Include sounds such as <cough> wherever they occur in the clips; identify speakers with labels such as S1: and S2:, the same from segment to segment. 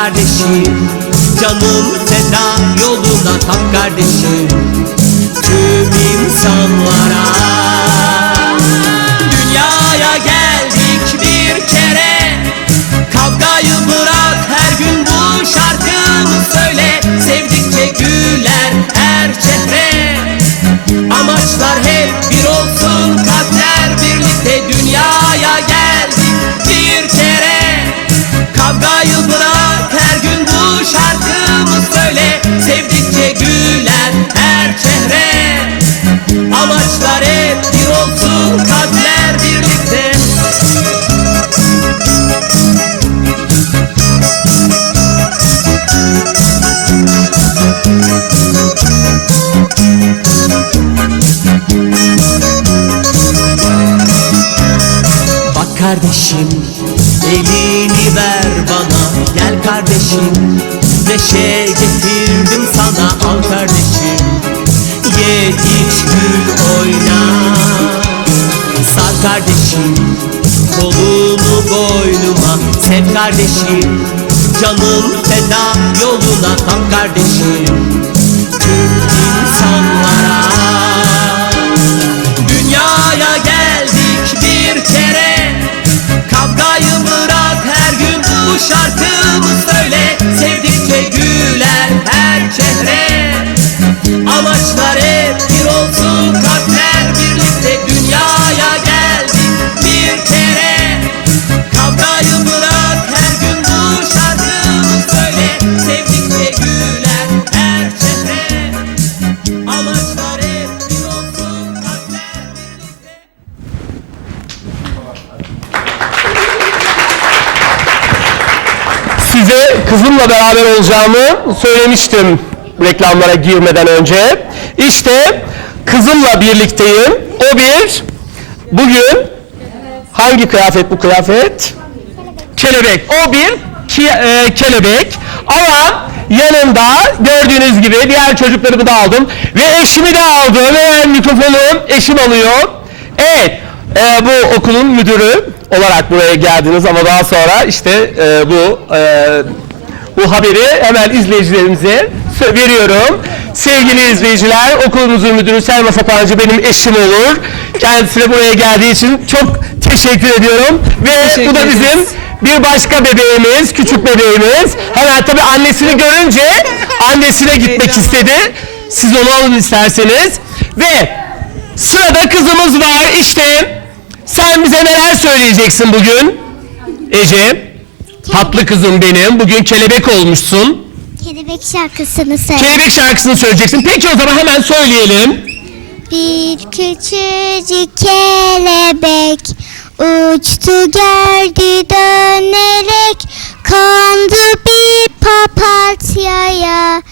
S1: kardeşim. Canım feda yoluna tak kardeşim. Tüm insanlara. Dünyaya geldik bir kere. Kavgayı bırak her gün bu şarkımı söyle. Sevdikçe güler her çehre Amaçlar hep elini ver bana Gel kardeşim. Neşe getirdim sana Al kardeşim. Ye iç gül oyna. Sar kardeşim kolunu boynuma. Sev kardeşim canım feda yoluna. Tam kardeşim gün
S2: Kızımla beraber olacağımı söylemiştim reklamlara girmeden önce. İşte kızımla birlikteyim. O bir, bugün hangi kıyafet bu kıyafet? Kelebek. O bir ki- e, kelebek. Ama yanında gördüğünüz gibi diğer çocuklarımı da aldım. Ve eşimi de aldım. Ve mikrofonu eşim alıyor. Evet. e, bu okulun müdürü olarak buraya geldiniz ama daha sonra işte e, bu e, bu haberi hemen izleyicilerimize veriyorum. Sevgili izleyiciler, okulumuzun müdürü Selma Sapancı benim eşim olur. Kendisine buraya geldiği için çok teşekkür ediyorum. Ve bu da bizim bir başka bebeğimiz, küçük bebeğimiz. Hemen tabii annesini görünce annesine gitmek istedi. Siz onu alın isterseniz. Ve sırada kızımız var. İşte sen bize neler söyleyeceksin bugün? Ece. Tatlı kızım benim. Bugün kelebek olmuşsun.
S3: Kelebek şarkısını söyle.
S2: Kelebek şarkısını söyleyeceksin. Peki o zaman hemen söyleyelim.
S3: Bir küçücük kelebek uçtu geldi dönerek kondu bir papatyaya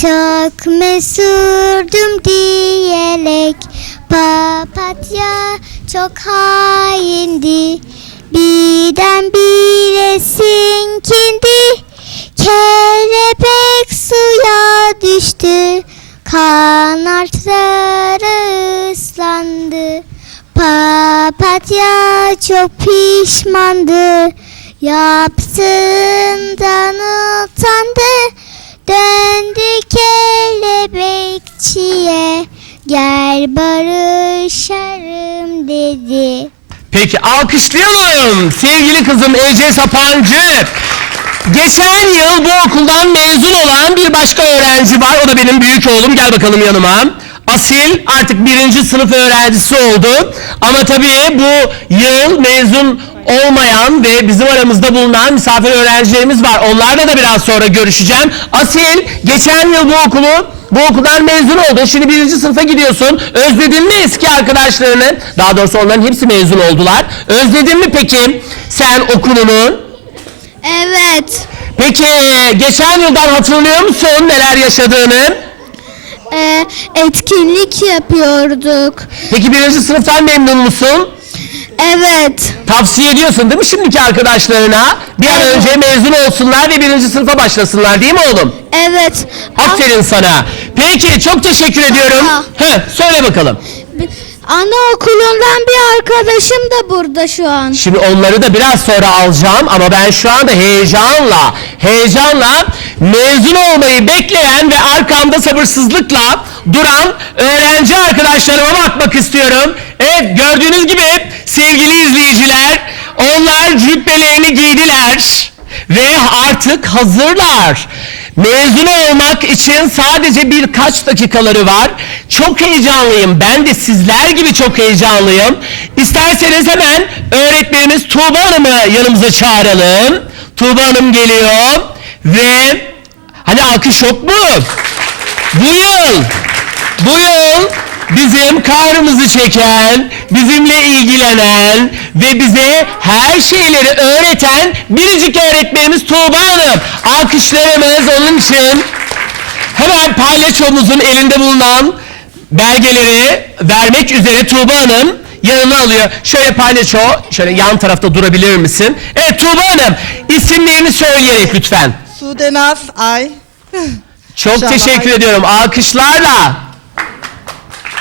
S3: çok mesurdum diyerek papatya çok haindi birdenbire sinkindi kelebek suya düştü. Kanatları ıslandı. Papatya çok pişmandı. Yaptığından utandı. Döndü kelebekçiye. Gel barışalım dedi.
S2: Peki alkışlayalım sevgili kızım Ece Sapancı. Geçen yıl bu okuldan mezun olan bir başka öğrenci var. O da benim büyük oğlum. Gel bakalım yanıma. Asil artık birinci sınıf öğrencisi oldu. Ama tabii bu yıl mezun olmayan ve bizim aramızda bulunan misafir öğrencilerimiz var. Onlarla da biraz sonra görüşeceğim. Asil geçen yıl bu okulu bu okuldan mezun oldun. Şimdi birinci sınıfa gidiyorsun. Özledin mi eski arkadaşlarını? Daha doğrusu onların hepsi mezun oldular. Özledin mi peki sen okulunu?
S3: Evet.
S2: Peki geçen yıldan hatırlıyor musun neler yaşadığını?
S3: Ee, etkinlik yapıyorduk.
S2: Peki birinci sınıftan memnun musun?
S3: Evet.
S2: Tavsiye ediyorsun değil mi şimdiki arkadaşlarına? Bir an
S3: Evet.
S2: önce mezun olsunlar ve birinci sınıfa başlasınlar değil mi oğlum?
S3: Evet.
S2: Aferin sana. Peki çok teşekkür ediyorum. Heh, söyle bakalım.
S3: Anaokulundan bir arkadaşım da burada şu an.
S2: Şimdi onları da biraz sonra alacağım ama ben şu anda heyecanla, heyecanla mezun olmayı bekleyen ve arkamda sabırsızlıkla duran öğrenci arkadaşlarıma bakmak istiyorum. Evet gördüğünüz gibi sevgili izleyiciler onlar cübbelerini giydiler ve artık hazırlar. Mezun olmak için sadece birkaç dakikaları var. Çok heyecanlıyım. Ben de sizler gibi çok heyecanlıyım. İsterseniz hemen öğretmenimiz Tuğba Hanım'ı yanımıza çağıralım. Tuğba Hanım geliyor ve hani alkış yok mu? Bu yıl, bu yıl bizim kahrımızı çeken, bizimle ilgilenen ve bize her şeyleri öğreten biricik öğretmenimiz Tuğba Hanım. Alkışlarımız onun için. Hemen palyaçomuzun elinde bulunan belgeleri vermek üzere Tuğba Hanım yanına alıyor. Şöyle palyaço, şöyle yan tarafta durabilir misin? Evet Tuğba Hanım, isimlerini söyleyerek lütfen.
S4: Sudenaz Ay.
S2: Çok
S4: İnşallah.
S2: teşekkür ediyorum. Alkışlarla.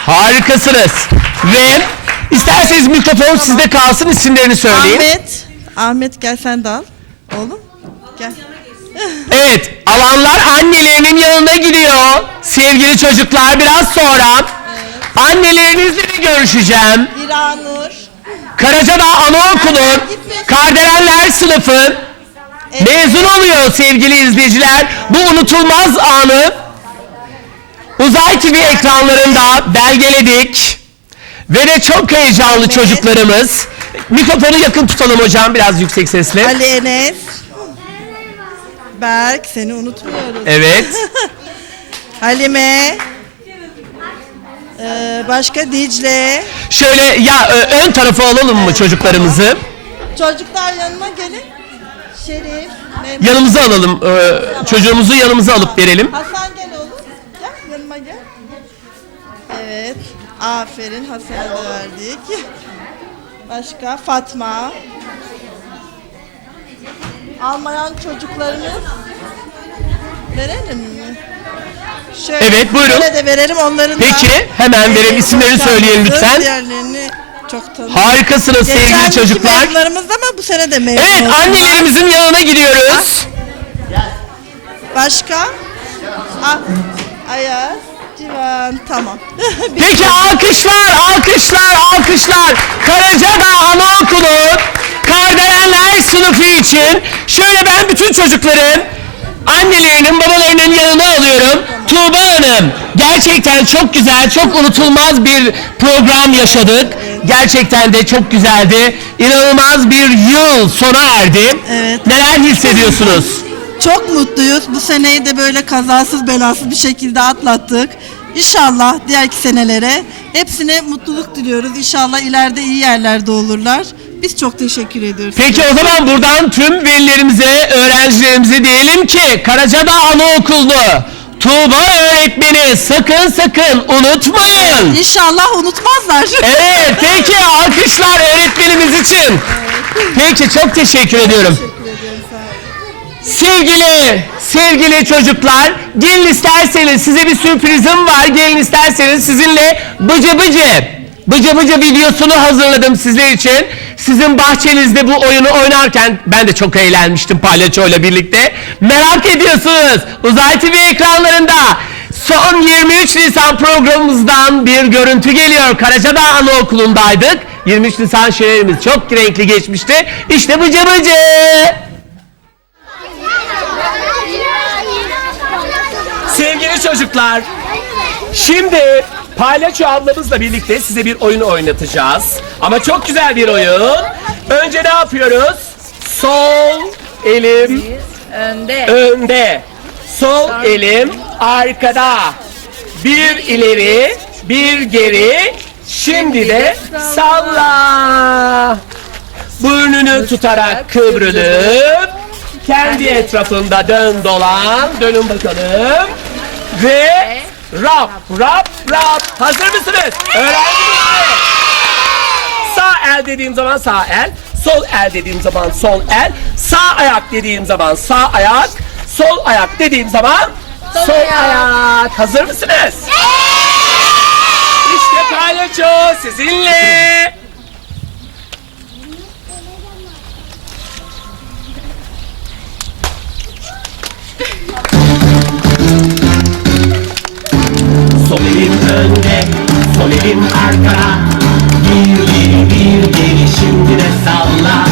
S2: Harikasınız. Ve isterseniz mikrofon sizde kalsın isimlerini söyleyin.
S4: Ahmet. Ahmet gel sen de al. Oğlum. Gel.
S2: Evet, alanlar annelerinin yanına gidiyor. Sevgili çocuklar biraz sonra annelerinizle de görüşeceğim.
S4: İranur.
S2: Karacadağ Anaokulu Kardelenler sınıfı mezun oluyor sevgili izleyiciler. Bu unutulmaz anı Uzay TV ekranlarında belgeledik. Ve de çok heyecanlı çocuklarımız. Mikrofonu yakın tutalım hocam biraz yüksek sesle.
S4: Ali Enes. Berk seni unutmuyoruz.
S2: Evet. <laughs>
S4: Halime. Ee, başka Dicle.
S2: Şöyle ya ö- ön tarafa alalım mı çocuklarımızı?
S4: Çocuklar yanıma gelin. Şerif. Mehmet.
S2: Yanımıza alalım. ö, Çocuğumuzu yanımıza alıp verelim.
S4: Hasan gel. Evet. Aferin Hasan'a da verdik. Başka Fatma. Almayan çocuklarımız verelim mi? Şöyle,
S2: Evet, buyurun.
S4: Şöyle de verelim onların da.
S2: Peki, hemen verelim. İsimlerini söyleyelim lütfen.
S4: Diğerlerini çok tanıyorum.
S2: Harikasınız sevgili
S4: Geçen iki
S2: çocuklar.
S4: mezunlarımız ama bu sene de mezun
S2: Evet
S4: olsunlar.
S2: annelerimizin yanına gidiyoruz.
S4: Başka? Ah, Ayaz, Tamam. <laughs>
S2: Peki alkışlar, alkışlar, alkışlar. Karacadağ Anaokulu Kardelenler sınıfı için şöyle ben bütün çocukların annelerinin, babalarının yanına alıyorum. Tuğba Hanım, gerçekten çok güzel, çok unutulmaz bir program yaşadık. Gerçekten de çok güzeldi. İnanılmaz bir yıl sona erdi.
S4: Evet.
S2: Neler hissediyorsunuz?
S4: Çok mutluyuz. Bu seneyi de böyle kazasız belasız bir şekilde atlattık. İnşallah diğerki senelere hepsine mutluluk diliyoruz. İnşallah ileride iyi yerlerde olurlar. Biz çok teşekkür ediyoruz.
S2: Peki o zaman buradan tüm velilerimize, öğrencilerimize diyelim ki Karacadağ Anaokulu Tuğba öğretmeni sakın sakın unutmayın.
S4: İnşallah unutmazlar. <laughs>
S2: Evet peki alkışlar öğretmenimiz için. Peki çok teşekkür ediyorum. Sevgili, sevgili çocuklar, gelin isterseniz size bir sürprizim var. Gelin isterseniz sizinle bıcı bıcı, bıcı bıcı videosunu hazırladım sizler için. Sizin bahçenizde bu oyunu oynarken ben de çok eğlenmiştim palyaçoyla birlikte. Merak ediyorsunuz Uzay TV ekranlarında son 23 Nisan programımızdan bir görüntü geliyor. Karacadağ Anaokulu'ndaydık. 23 Nisan şenerimiz çok renkli geçmişti. İşte bıcı bıcı. Sevgili çocuklar, şimdi Palyaço ablamızla birlikte size bir oyun oynatacağız. Ama çok güzel bir oyun. Önce ne yapıyoruz? Sol elim
S5: Önde.
S2: önde. Sol elim arkada. Bir ileri, bir geri. Şimdi de salla. Burnunu tutarak kıvrılıp kendi etrafında dön dolan. Dönün bakalım. Ve rap rap rap. Hazır mısınız? Öğrenci Sağ el dediğim zaman sağ el, sol el dediğim zaman sol el, sağ ayak dediğim zaman sağ ayak, sol ayak dediğim zaman sol, ayak. Hazır mısınız? İşte palyaço sizinle. Sol elim önde, sol elim arkada. Bir geri bir geri şimdi de salla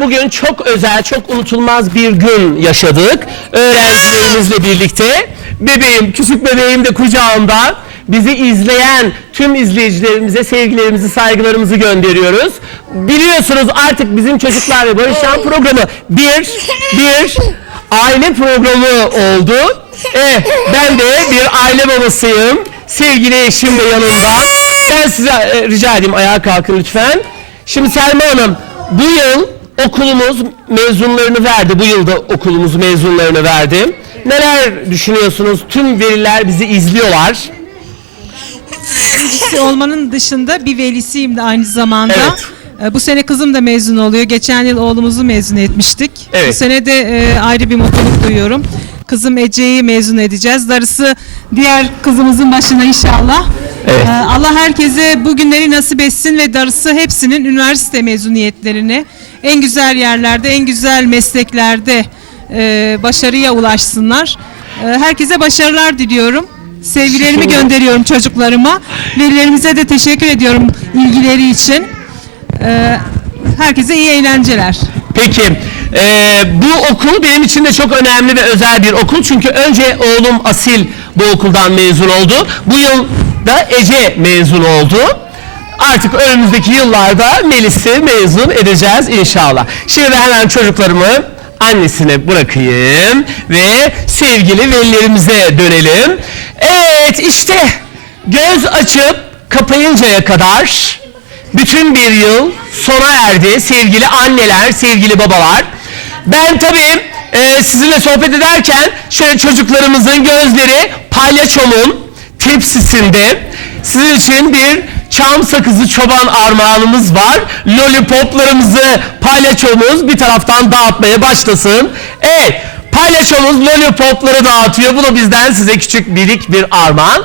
S2: bugün çok özel, çok unutulmaz bir gün yaşadık. Öğrencilerimizle birlikte. Bebeğim, küçük bebeğim de kucağımda. Bizi izleyen tüm izleyicilerimize sevgilerimizi, saygılarımızı gönderiyoruz. Biliyorsunuz artık bizim çocuklar ve Barışan programı bir, bir aile programı oldu. Eh, ben de bir aile babasıyım. Sevgili eşim de yanımda. Ben size e, rica edeyim ayağa kalkın lütfen. Şimdi Selma Hanım bu yıl okulumuz mezunlarını verdi. Bu yılda okulumuz mezunlarını verdi. Neler düşünüyorsunuz? Tüm veliler bizi izliyorlar.
S5: öğrencisi olmanın dışında bir velisiyim de aynı zamanda.
S2: Evet.
S5: Ee, Bu sene kızım da mezun oluyor. Geçen yıl oğlumuzu mezun etmiştik.
S2: Evet.
S5: Bu sene de e, ayrı bir mutluluk duyuyorum. Kızım Ece'yi mezun edeceğiz. Darısı diğer kızımızın başına inşallah.
S2: Evet.
S5: Ee, Allah herkese bu günleri nasip etsin ve darısı hepsinin üniversite mezuniyetlerini en güzel yerlerde, en güzel mesleklerde e, başarıya ulaşsınlar. E, herkese başarılar diliyorum. Sevgilerimi gönderiyorum çocuklarıma. Velilerimize de teşekkür ediyorum ilgileri için. E, herkese iyi eğlenceler.
S2: Peki e, bu okul benim için de çok önemli ve özel bir okul. Çünkü önce oğlum Asil bu okuldan mezun oldu. Bu yıl da Ece mezun oldu. Artık önümüzdeki yıllarda Melis'i mezun edeceğiz inşallah. Şimdi hemen çocuklarımı annesine bırakayım ve sevgili velilerimize dönelim. Evet işte göz açıp kapayıncaya kadar bütün bir yıl sona erdi sevgili anneler, sevgili babalar. Ben tabii e, sizinle sohbet ederken şöyle çocuklarımızın gözleri palyaçonun tepsisinde sizin için bir çam sakızı çoban armağanımız var. Lollipoplarımızı palyaçomuz bir taraftan dağıtmaya başlasın. Evet Palyaçomuz lollipopları dağıtıyor. Bu da bizden size küçük birik bir armağan.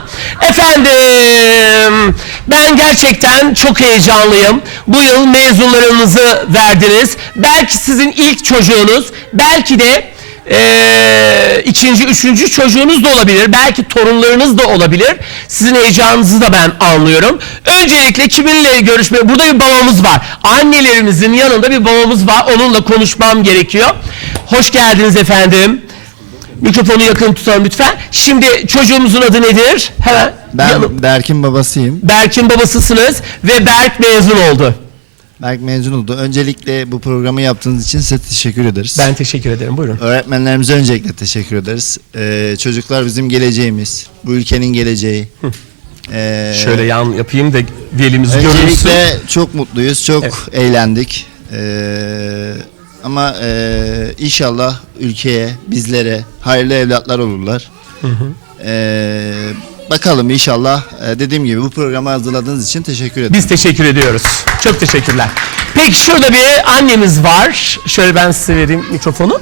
S2: Efendim, ben gerçekten çok heyecanlıyım. Bu yıl mezunlarınızı verdiniz. Belki sizin ilk çocuğunuz, belki de eee, ikinci, üçüncü çocuğunuz da olabilir. Belki torunlarınız da olabilir. Sizin heyecanınızı da ben anlıyorum. Öncelikle kiminle görüşme? Burada bir babamız var. Annelerimizin yanında bir babamız var. Onunla konuşmam gerekiyor. Hoş geldiniz efendim. Mikrofonu yakın tutalım lütfen. Şimdi çocuğumuzun adı nedir? Hemen
S6: Ben
S2: yanım-
S6: Berk'in babasıyım.
S2: Berk'in babasısınız ve Berk mezun oldu.
S6: Berk mezun oldu. Öncelikle bu programı yaptığınız için size teşekkür ederiz.
S2: Ben teşekkür ederim. Buyurun.
S6: Öğretmenlerimize öncelikle teşekkür ederiz. Ee, çocuklar bizim geleceğimiz. Bu ülkenin geleceği. Ee,
S2: Şöyle yan yapayım da velimiz görünsün.
S6: Öncelikle çok mutluyuz. Çok eğlendik. Ee, ama ee, inşallah ülkeye, bizlere hayırlı evlatlar olurlar. Ee, bakalım inşallah. Ee, dediğim gibi bu programı hazırladığınız için teşekkür ederim.
S2: Biz teşekkür ediyoruz. Çok teşekkürler. Peki şurada bir annemiz var. Şöyle ben size vereyim mikrofonu.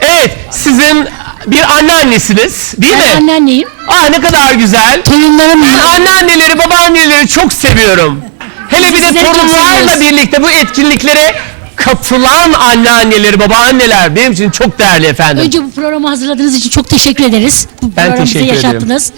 S2: Evet, sizin bir anneannesiniz, değil mi?
S7: Ben anneanneyim.
S2: Aa ne kadar güzel.
S7: Torunlarım
S2: Ben anneanneleri, babaanneleri çok seviyorum. Hele bir de
S7: Sizleri çok
S2: torunlarla
S7: seviyoruz.
S2: birlikte bu etkinliklere katılan anneanneleri, babaanneler benim için çok değerli efendim.
S7: Önce bu programı hazırladığınız için çok teşekkür ederiz. Bu
S2: Ben
S7: programı bize
S2: teşekkür ederim.
S7: yaşattınız.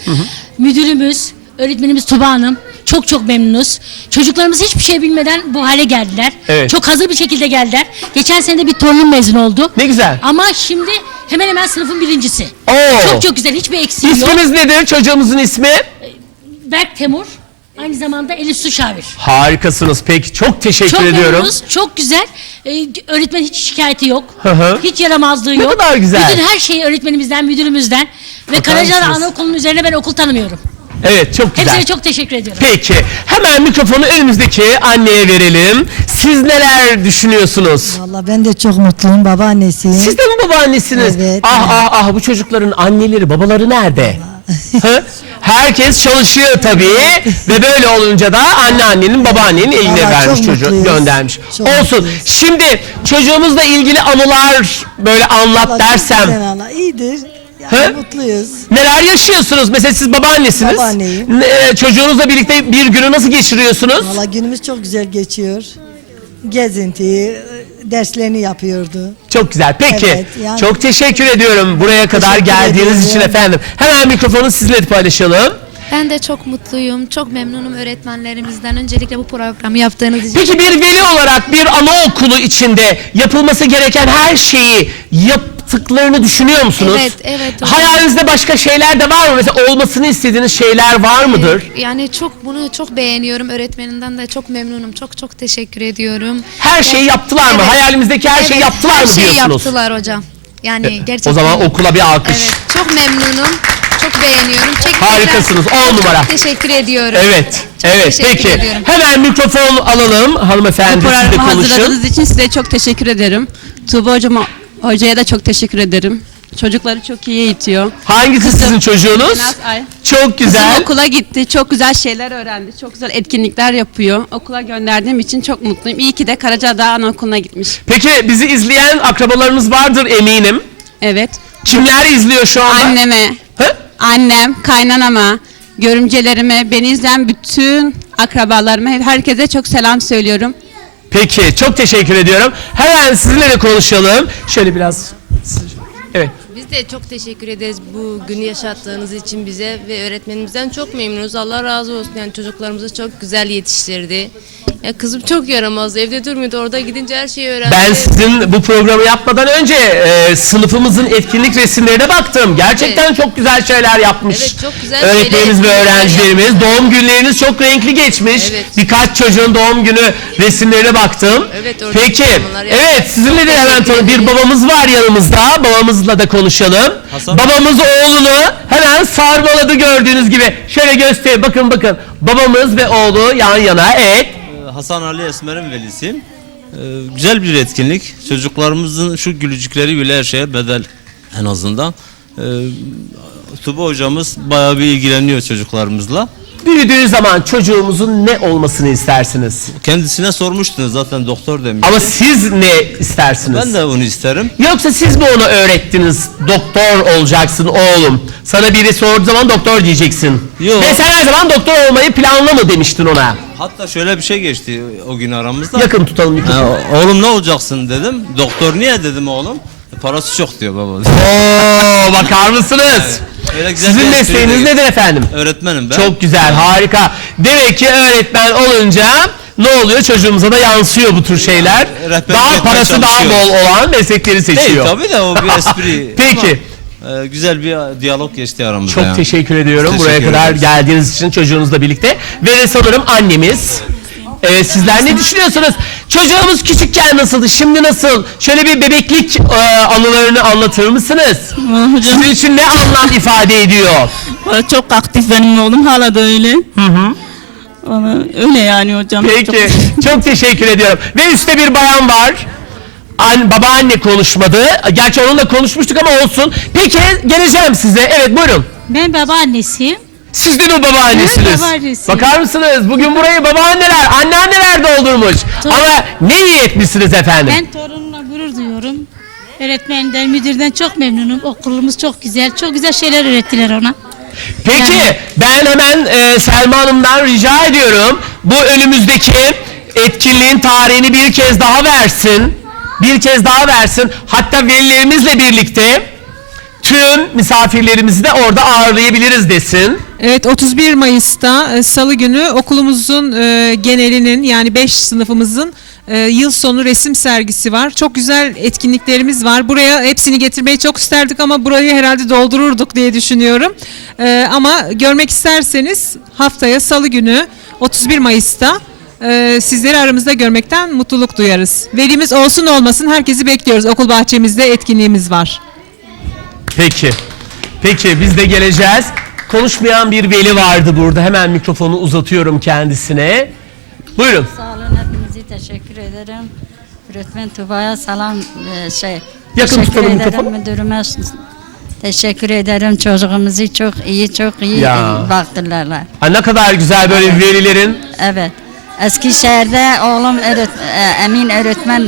S7: Müdürümüz, öğretmenimiz Tuba Hanım çok çok memnunuz. Çocuklarımız hiçbir şey bilmeden bu hale geldiler.
S2: Evet.
S7: Çok hazır bir şekilde geldiler. Geçen sene de bir torunum mezun oldu.
S2: Ne güzel.
S7: Ama şimdi hemen hemen sınıfın birincisi.
S2: Oo.
S7: Çok çok güzel. Hiçbir eksiği yok.
S2: İsminiz nedir çocuğumuzun ismi?
S7: Berk Temur. Aynı zamanda Elif Su Şavir.
S2: Harikasınız. Peki çok teşekkür
S7: Çok
S2: ediyorum.
S7: memnunuz, çok güzel. Ee, öğretmen hiç şikayeti yok.
S2: Hı hı.
S7: Hiç yaramazlığı
S2: Ne
S7: yok.
S2: kadar güzel.
S7: Bütün her şey öğretmenimizden, müdürümüzden ve Karacalar? Anaokulu'nun üzerine ben okul tanımıyorum.
S2: Evet çok güzel.
S7: Hepsine çok teşekkür ediyorum.
S2: Peki hemen mikrofonu önümüzdeki anneye verelim. Siz neler düşünüyorsunuz?
S8: Valla ben de çok mutluyum babaannesiyim.
S2: Siz de mi babaannesiniz?
S8: Evet.
S2: Ah ah ah bu çocukların anneleri babaları nerede? Hı? <laughs> Herkes çalışıyor tabii ve böyle olunca da anneannenin babaannenin eline
S8: Vallahi
S2: vermiş
S8: çok
S2: çocuğu
S8: mutluyuz.
S2: göndermiş.
S8: Çok
S2: Olsun.
S8: mutluyuz.
S2: Şimdi çocuğumuzla ilgili anılar böyle anlat
S8: Vallahi çok
S2: dersem
S8: güzel iyidir. Yani
S2: He?
S8: mutluyuz.
S2: neler yaşıyorsunuz? Mesela siz babaannesiniz.
S8: Babaanneyim.
S2: Ne- çocuğunuzla birlikte bir günü nasıl geçiriyorsunuz?
S8: Valla günümüz çok güzel geçiyor. Gezinti, derslerini yapıyordu.
S2: Çok güzel. Peki.
S8: Evet, yani-
S2: Çok teşekkür ediyorum buraya kadar
S8: Teşekkür
S2: geldiğiniz
S8: ediyorum.
S2: için efendim. Hemen mikrofonu sizinle paylaşalım.
S9: Ben de çok mutluyum, çok memnunum öğretmenlerimizden. Öncelikle bu programı yaptığınız için.
S2: Peki bir veli olarak bir anaokulu içinde yapılması gereken her şeyi yaptıklarını düşünüyor musunuz?
S9: Evet, evet, doğru.
S2: Hayalinizde başka şeyler de var mı? Mesela olmasını istediğiniz şeyler var mıdır?
S9: Yani çok bunu çok beğeniyorum. Öğretmeninden de çok memnunum. Çok çok teşekkür ediyorum.
S2: Her şeyi yaptılar mı?
S9: Evet.
S2: Hayalimizdeki her şeyi
S9: Evet,
S2: yaptılar
S9: her
S2: mı
S9: şeyi
S2: diyorsunuz?
S9: yaptılar hocam. Yani gerçekten.
S2: O zaman okula bir alkış.
S9: Evet, çok memnunum. Çok beğeniyorum. Çok
S2: Harikasınız, on
S9: çok
S2: numara.
S9: teşekkür ediyorum.
S2: Evet.
S9: Çok
S2: evet. Peki.
S9: ediyorum.
S2: Hemen mikrofon alalım hanımefendi
S10: Bu programı hazırladığınız için size çok teşekkür ederim. Tuğba hocama, hocaya da çok teşekkür ederim. Çocukları çok iyi eğitiyor.
S2: Hangisi
S10: Kızım,
S2: sizin çocuğunuz?
S10: Ay.
S2: Çok
S10: Kızım
S2: güzel.
S10: okula gitti, çok güzel şeyler öğrendi, çok güzel etkinlikler yapıyor. Okula gönderdiğim için çok mutluyum. İyi ki de Karacadağ Anaokulu'na gitmiş.
S2: Peki bizi izleyen akrabalarımız vardır eminim.
S10: Evet.
S2: Kimler izliyor şu anda?
S10: Anneme,
S2: Hı?
S10: annem, kaynanama, görümcelerime, beni izleyen bütün akrabalarıma, herkese çok selam söylüyorum.
S2: Peki çok teşekkür ediyorum. Hemen sizinle de konuşalım. Şöyle biraz. Evet.
S11: Biz de çok teşekkür ederiz bu günü yaşattığınız için bize ve öğretmenimizden çok memnunuz. Allah razı olsun. Yani çocuklarımızı çok güzel yetiştirdi. Ya kızım çok yaramaz. Evde durmuyordu. Orada gidince her şeyi öğrendi.
S2: Ben sizin bu programı yapmadan önce e, sınıfımızın etkinlik resimlerine baktım. Gerçekten çok güzel şeyler yapmış.
S11: Evet, çok güzel
S2: Öğretmenimiz ve
S11: şeyler, etkinlikler
S2: öğrencilerimiz. Doğum günleriniz çok renkli geçmiş.
S11: Evet.
S2: Birkaç çocuğun doğum günü resimlerine baktım.
S11: Evet, orada
S2: Peki. Evet, sizinle de hemen
S11: teşekkür
S2: tanı- bir
S11: ederim.
S2: babamız var yanımızda. Babamızla da konuşalım. Babamız oğlunu hemen sarmaladı gördüğünüz gibi. Şöyle göster. Bakın bakın. Babamız ve oğlu yan yana. Evet.
S12: Hasan Ali Esmer'in velisiyim. Ee, güzel bir etkinlik. Çocuklarımızın şu gülücükleri bile her şeye bedel en azından. Ee, Tuba hocamız bayağı bir ilgileniyor çocuklarımızla.
S2: Büyüdüğü zaman çocuğumuzun ne olmasını istersiniz?
S12: Kendisine sormuştunuz zaten doktor demiş.
S2: Ama siz ne istersiniz?
S12: ben de onu isterim.
S2: Yoksa siz mi ona öğrettiniz? Doktor olacaksın oğlum. Sana biri sorduğu zaman doktor diyeceksin.
S12: Yok.
S2: Ve sen her zaman doktor olmayı planla mı demiştin ona?
S12: Hatta şöyle bir şey geçti o gün aramızda.
S2: Yakın tutalım mikrofonu.
S12: Ha, oğlum ne olacaksın dedim. Doktor niye dedim oğlum. "E, Parası çok diyor baba.
S2: Oo bakar mısınız?
S12: Öyle güzel
S2: Sizin
S12: bir espri
S2: mesleğiniz
S12: değil.
S2: nedir efendim?
S12: Öğretmenim ben.
S2: Çok güzel, harika. Demek ki öğretmen olunca ne oluyor? Çocuğumuza da yansıyor bu tür şeyler.
S12: Rehberlik
S2: Daha
S12: etmeye
S2: parası daha
S12: çalışıyoruz.
S2: bol olan meslekleri seçiyor.
S12: Değil tabii de o bir espri. <laughs>
S2: Peki.
S12: Ama, e, güzel bir diyalog geçti aramızda.
S2: Çok
S12: yani.
S2: teşekkür ediyorum
S12: Biz
S2: buraya
S12: teşekkür
S2: kadar
S12: ederiz.
S2: geldiğiniz için çocuğunuzla birlikte. Ve de sanırım annemiz. Ee, sizler ne düşünüyorsunuz? Çocuğumuz küçükken nasıldı? Şimdi nasıl? Şöyle bir bebeklik e, anılarını anlatır mısınız? Sizin için ne anlam ifade ediyor?
S13: Çok aktif benim oğlum hala da öyle.
S2: Hı hı.
S13: Öyle yani hocam.
S2: Peki. <laughs> Çok teşekkür ediyorum. Ve üstte bir bayan var. An, babaanne konuşmadı. Gerçi onunla konuşmuştuk ama olsun. Peki geleceğim size. Evet buyurun.
S7: Ben babaannesiyim.
S2: Siz de mi babaannesiniz?
S7: Evet, babaannesiyim.
S2: Bakar mısınız? Bugün burayı babaanneler, anneanneler doldurmuş. Ama ne iyi etmişsiniz efendim.
S7: Ben torunumla gurur duyuyorum. Öğretmenden, müdürden çok memnunum. Okulumuz çok güzel. Çok güzel şeyler öğrettiler ona.
S2: Peki
S7: Yani-
S2: ben hemen e, Selma Hanım'dan rica ediyorum. Bu önümüzdeki etkinliğin tarihini bir kez daha versin. Bir kez daha versin. Hatta velilerimizle birlikte tüm misafirlerimizi de orada ağırlayabiliriz desin.
S5: Evet 31 Mayıs'ta e, Salı günü okulumuzun e, genelinin yani 5 sınıfımızın e, yıl sonu resim sergisi var. Çok güzel etkinliklerimiz var. Buraya hepsini getirmeyi çok isterdik ama burayı herhalde doldururduk diye düşünüyorum. Ama görmek isterseniz haftaya Salı günü 31 Mayıs'ta sizleri aramızda görmekten mutluluk duyarız. Velimiz olsun olmasın herkesi bekliyoruz. Okul bahçemizde etkinliğimiz var.
S2: Peki. Peki biz de geleceğiz. Konuşmayan bir veli vardı burada. Hemen mikrofonu uzatıyorum kendisine. Buyurun.
S13: Sağ olun hepinizi teşekkür ederim. Öğretmen Tuba'ya selam e, şey.
S2: Yakın
S13: teşekkür ederim
S2: mikrofonu.
S13: müdürüme. Teşekkür ederim çocuğumuzu çok iyi çok iyi
S2: Ya.
S13: baktılar.
S2: Ha, ne kadar güzel böyle velilerin.
S13: Evet. Eskişehir'de oğlum öğret, e, Emin öğretmen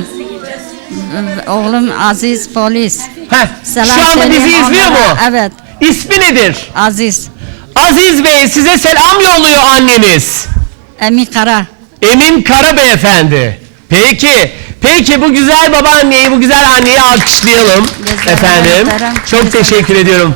S13: e, oğlum Aziz polis.
S2: Heh,
S13: Selam
S2: şu anda bizi izliyor
S13: onlara.
S2: mu?
S13: Evet.
S2: İsmi nedir?
S13: Aziz.
S2: Aziz Bey size selam yolluyor anneniz.
S13: Emin Kara.
S2: Emin Kara Beyefendi. Peki. Peki bu güzel babaanneyi, bu güzel anneyi alkışlayalım.
S13: Güzel
S2: Efendim.
S13: öğretmenim.
S2: Çok teşekkür ediyorum.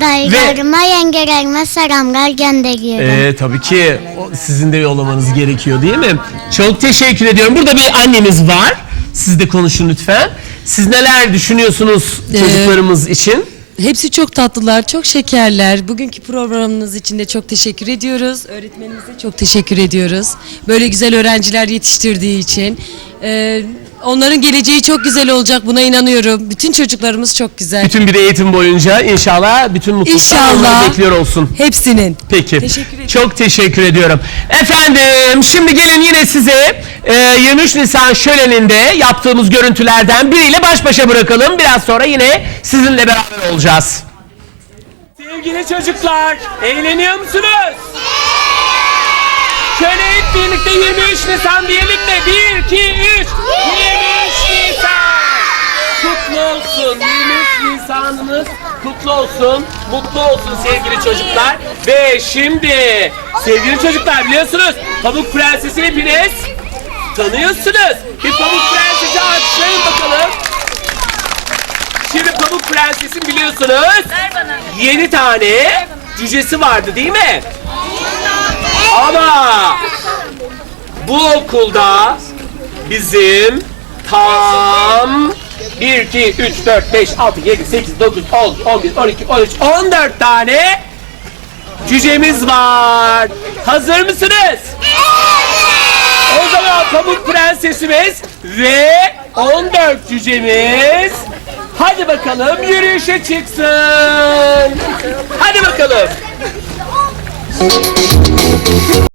S3: Dayılarıma, yengelerime selamlar gönderiyorum.
S2: Ee, tabii ki o- sizin de yollamanız gerekiyor değil mi? Çok teşekkür ediyorum. Burada bir annemiz var. Siz de konuşun lütfen. Siz neler düşünüyorsunuz çocuklarımız için?
S11: Hepsi çok tatlılar, çok şekerler. Bugünkü programınız için de çok teşekkür ediyoruz. Öğretmenimize çok teşekkür ediyoruz. Böyle güzel öğrenciler yetiştirdiği için. Ee, onların geleceği çok güzel olacak buna inanıyorum. Bütün çocuklarımız çok güzel.
S2: Bütün bir eğitim boyunca inşallah bütün mutluluklar
S11: İnşallah.
S2: onları bekliyor olsun.
S11: Hepsinin.
S2: Peki.
S11: Teşekkür ederim.
S2: Çok teşekkür ediyorum. Efendim şimdi gelin yine size e, 23 Nisan şöleninde yaptığımız görüntülerden biriyle baş başa bırakalım. Biraz sonra yine sizinle beraber olacağız. Sevgili çocuklar, eğleniyor musunuz? Şöyle birlikte 23 Nisan de 1, 2, 3. 23 Nisan. Kutlu olsun 23 Nisan'ınız kutlu olsun, mutlu olsun sevgili çocuklar. Ve şimdi sevgili çocuklar biliyorsunuz Pamuk Prensesi hepiniz tanıyorsunuz. Bir Pamuk Prensesi alkışlayın bakalım. Şimdi Pamuk Prenses'in biliyorsunuz yeni tane cücesi vardı değil mi? Ama bu okulda bizim tam 1, 2, 3, 4, 5, 6, 7, 8, 9, 10, 11, 12, 13, 14 tane cücemiz var. Hazır mısınız? O zaman Pamuk Prensesimiz ve 14 cücemiz hadi bakalım yürüyüşe çıksın. Hadi bakalım. Thank you.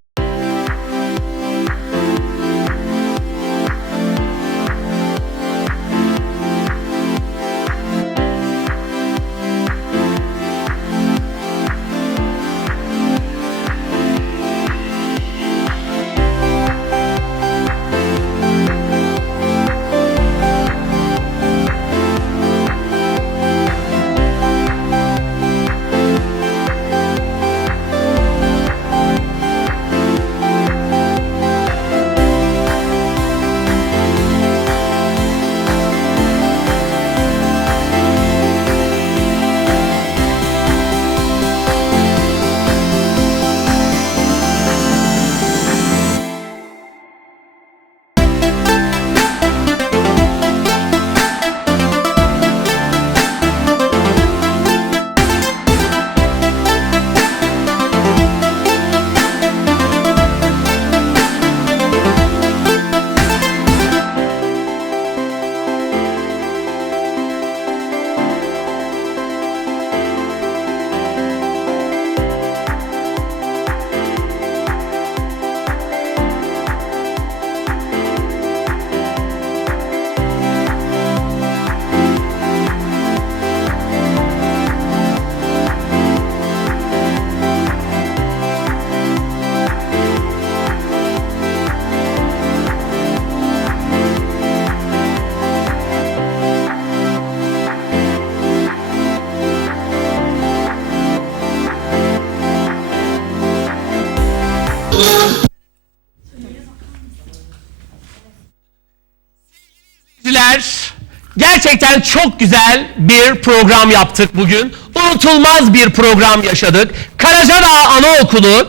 S2: Gerçekten çok güzel bir program yaptık bugün. Unutulmaz bir program yaşadık. Karacadağ Anaokulu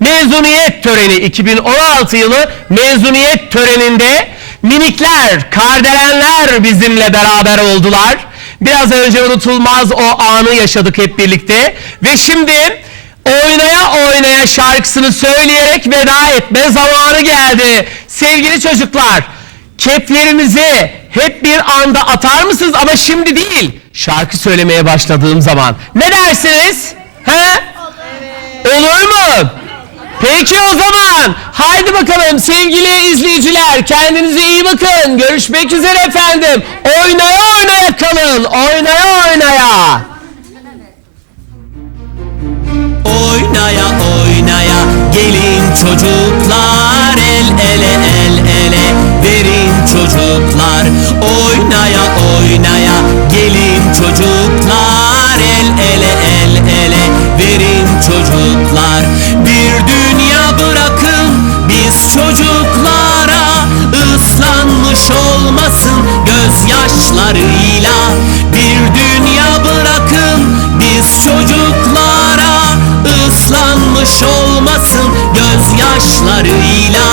S2: mezuniyet töreni 2016 yılı mezuniyet töreninde minikler, kardelenler bizimle beraber oldular. Biraz önce unutulmaz o anı yaşadık hep birlikte ve şimdi oynaya oynaya şarkısını söyleyerek veda etme zamanı geldi. Sevgili çocuklar, keplerinizi hep bir anda atar mısınız ama şimdi değil. Şarkı söylemeye başladığım zaman. Ne dersiniz? He? Olur mu? Peki o zaman haydi bakalım sevgili izleyiciler kendinize iyi bakın. Görüşmek üzere efendim. Oynaya oynaya kalın. Oynaya oynaya.
S1: Oynaya oynaya gelin çocuklar el ele el çocuklar. Oynaya oynaya gelin çocuklar. El ele el ele verin çocuklar. Bir dünya bırakın biz çocuklara. Islanmış olmasın gözyaşlarıyla. Bir dünya bırakın biz çocuklara. Islanmış olmasın gözyaşlarıyla